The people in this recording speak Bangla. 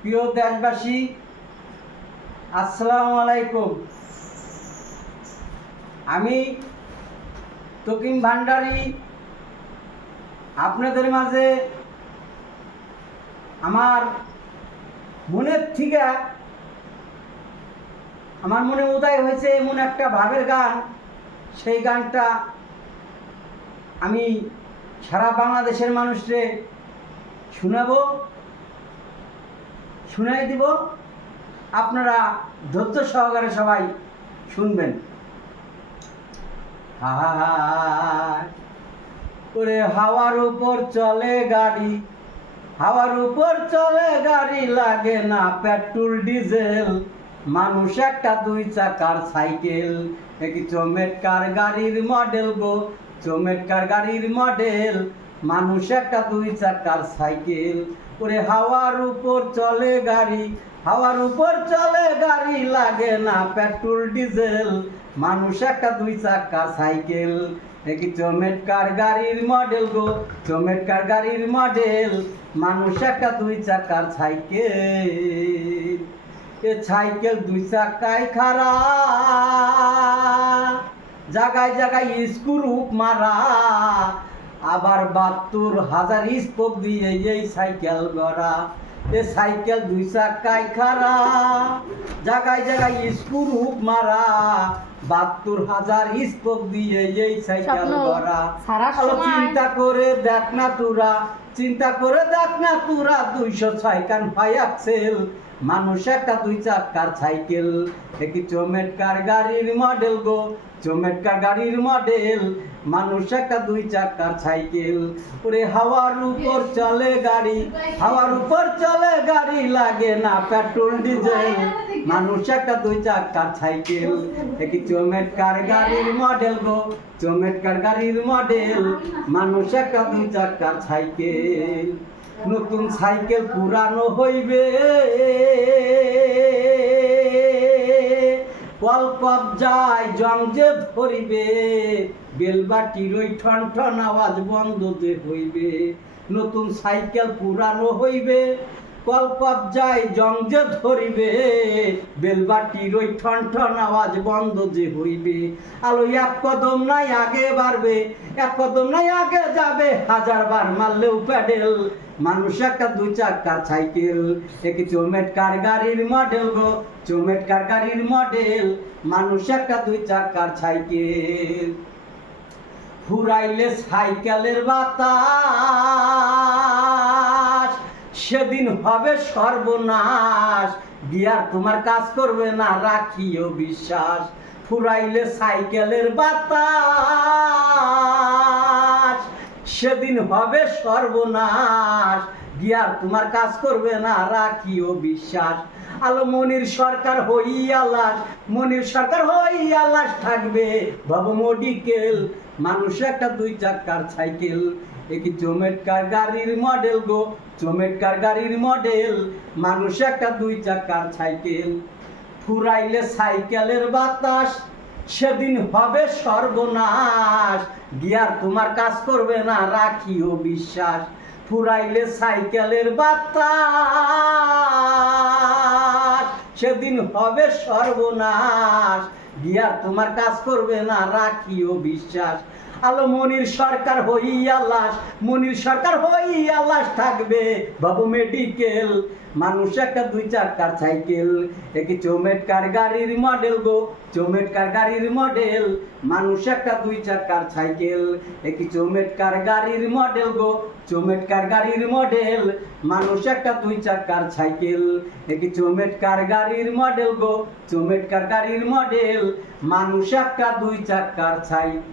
প্রিয় দেশবাসী, আসসালামু আলাইকুম। আমি তকিম ভান্ডারী আপনাদের মাঝে আমার মনের থেকে আমার মনে উদয় হয়েছে এমন একটা ভাবের গান। সেই গানটা আমি সারা বাংলাদেশের মানুষকে শুনাই দিব। আপনারা ধৈর্য সহকারে সবাই শুনবেন। ওরে হাওয়ার উপর চলে গাড়ি, হাওয়ার উপর চলে গাড়ি, লাগে না পেট্রোল ডিজেল। মানুষ একটা দুই চাকার সাইকেল, একই চমেৎকার গাড়ির মডেল গো, চমেৎকার গাড়ির মডেল। মানুষ একটা দুই চাকার সাইকেল। ওরে হাওয়ার উপর চলে গাড়ি, হাওয়ার উপর চলে গাড়ি, লাগে না পেট্রোল ডিজেল। মানুষ একটা দুই চাকার সাইকেল, একই চমেৎকার গাড়ির মডেল গো, চমেৎকার গাড়ির মডেল। মানুষ একটা দুই চাকার সাইকেল। এ সাইকেল দুই চাকায় খাড়া, জায়গায় জায়গায় স্ক্রু মারা, আবার ৭২,০০০ স্পোক দিয়ে এই সাইকেল গড়া। এ সাইকেল দুই চাকায় খাড়া, জায়গায় জায়গায় স্ক্রু মারা, ৭২,০০০ স্পোক দিয়ে এই সাইকেল গড়া। চিন্তা করে দেখ না তোরা, চিন্তা করে দেখ না তোরা, ২০৬ কান হয় আক্সেল। মানুষ একটা দুই চাকার সাইকেল, একই চমেৎকার গাড়ির মডেল গো, চমেৎকার গাড়ির মডেল। মানুষ একটা দুই চাকার সাইকেল। ওরে হাওয়ার উপর চলে গাড়ি, হাওয়ার উপর চলে গাড়ি, লাগে না পেট্রোল ডিজেল। মানুষ একটা দুই চাকার সাইকেল, একই চমেৎকার গাড়ির মডেল গো, চমেৎকার গাড়ির মডেল। মানুষ একটা দুই চাকার সাইকেল। নতুন সাইকেল পুরানো হইবে, কল কবজায় জং যে ধরিবে, বেলবাটির ওই ঠন ঠন আওয়াজ বন্ধ যে হইবে। নতুন সাইকেল পুরানো হইবে, কল কবজায় জং যে ধরিবে, বেলবাটির ওই ঠন ঠন আওয়াজ বন্ধ যে হইবে। আলো এক কদম নাই আগে বাড়বে, এক কদম নাই আগে যাবে, ১০০০ বার মারলেও প্যাডেল। মানুষ একটা দুই চাকার সাইকেল, একই চমেৎকার গাড়ির মডেল গো, চমেৎকার গাড়ির মডেল। মানুষ একটা দুই চাকার সাইকেল। ফুরাইলে সাইকেলের বাতাস, সেদিন হবে সর্বনাশ। গিয়ার তোমার কাজ করবে না, রাখিও বিশ্বাস। ফুরাইলে সাইকেলের বাতাস, সেদিন হবে সর্বনাশ। গিয়ার তোমার কাজ করবে না, রাখিও বিশ্বাস। আলো মনির সরকার হইয়া লাশ, মনির সরকার হইয়া লাশ, থাকবে ভব মেডিকেল। মানুষ একটা দুই চাকার সাইকেল, একই চমেৎকার গাড়ির মডেল গো, চমেৎকার গাড়ির মডেল। মানুষ একটা দুই চাকার সাইকেল। ফুরাইলে সাইকেলের বাতাস, সেদিন হবে সর্বনাশ। গিয়ার তোমার কাজ করবে না, রাখিও বিশ্বাস। ফুরাইলে সাইকেলের বাতাস, সেদিন হবে সর্বনাশ। গিয়ার তোমার কাজ করবে না, রাখিও বিশ্বাস। আলো মনির সরকার হইয়া লাশ, মনির সরকার হইয়া লাশ, থাকবে বাবু মেডিকেল। মানুষ একটা দুই চাকার সাইকেল, একই চমেৎকার গাড়ির মডেল গো, চমেৎকার গাড়ির মডেল। মানুষ একটা দুই চাকার সাইকেল, একই চমেৎকার গাড়ির মডেল গো, চমেৎকার গাড়ির মডেল। মানুষ একটা দুই চাকার সাইকেল, একই চমেৎকার গাড়ির মডেল গো, চমেৎকার গাড়ির মডেল। মানুষ একটা দুই চাকার সাইকেল।